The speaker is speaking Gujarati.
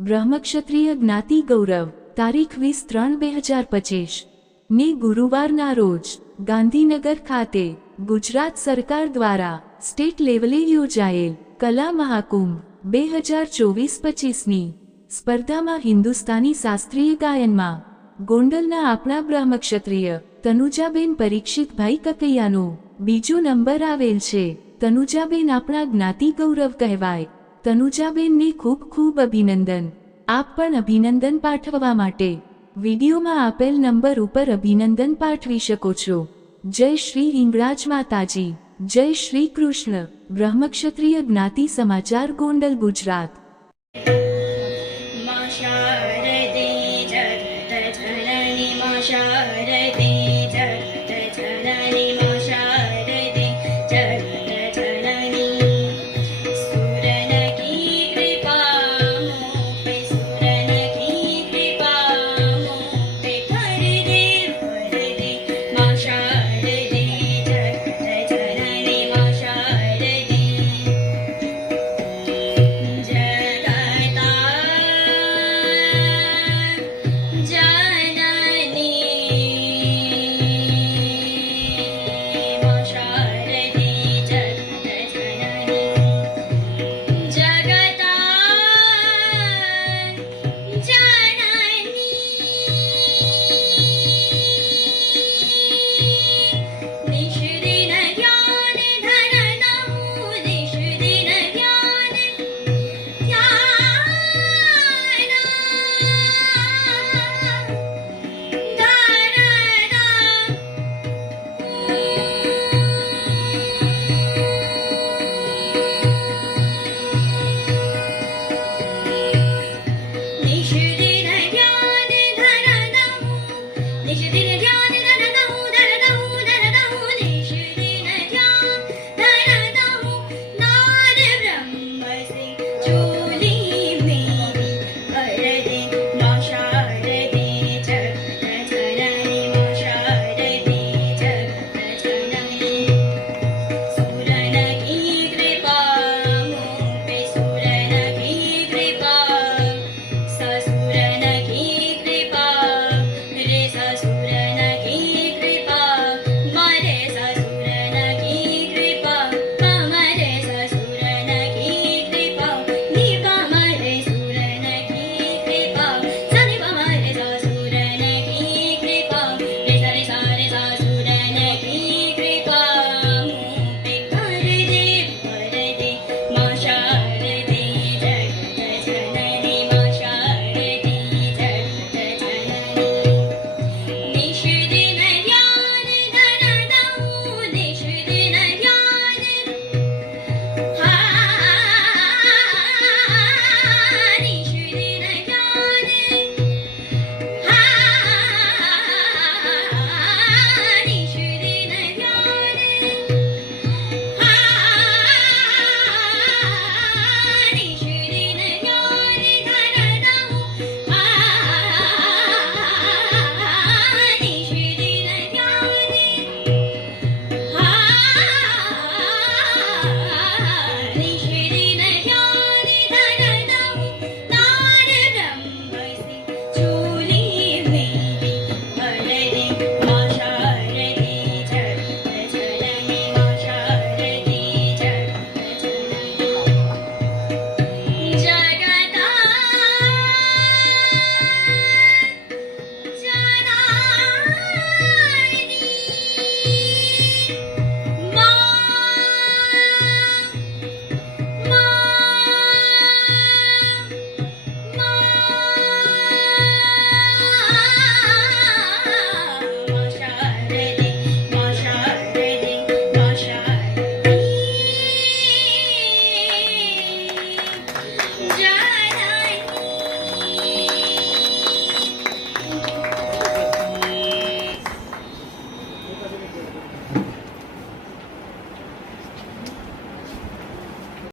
બ્રહ્મક્ષત્રિય જ્ઞાતિ ગૌરવ, તારીખ વીસ ત્રણ બે હજાર પચીસ. ને ગુરુવારના રોજ, ગાંધીનગર ખાતે, ગુજરાત સરકાર દ્વારા, સ્ટેટ લેવલે યોજાયેલ, કલા મહાકુંભ, બે હજાર ચોવીસ પચીસની. સ્પર્ધામાં હિન્દુસ્તાની શાસ્ત્રીય ગાયનમાં, ગોંડલના આપણા બ્રહ્મક્ષત્રિય, તનુજાબેન પરીક્ષિતભાઈ કકૈયાનો, બીજો નંબર આવેલ છે, તનુજાબેન આપણા જ્ઞાતિ ગૌરવ કહેવાય. તનુજાબેનને ખૂબ ખૂબ અભિનંદન. આપ પણ અભિનંદન પાઠવવા માટે વિડીયોમાં આપેલ નંબર ઉપર અભિનંદન પાઠવી શકો છો. જય શ્રી હિંગળાજ માતાજી. જય શ્રી કૃષ્ણ. બ્રહ્મક્ષત્રિય જ્ઞાતિ સમાચાર ગોંડલ, ગુજરાત. મા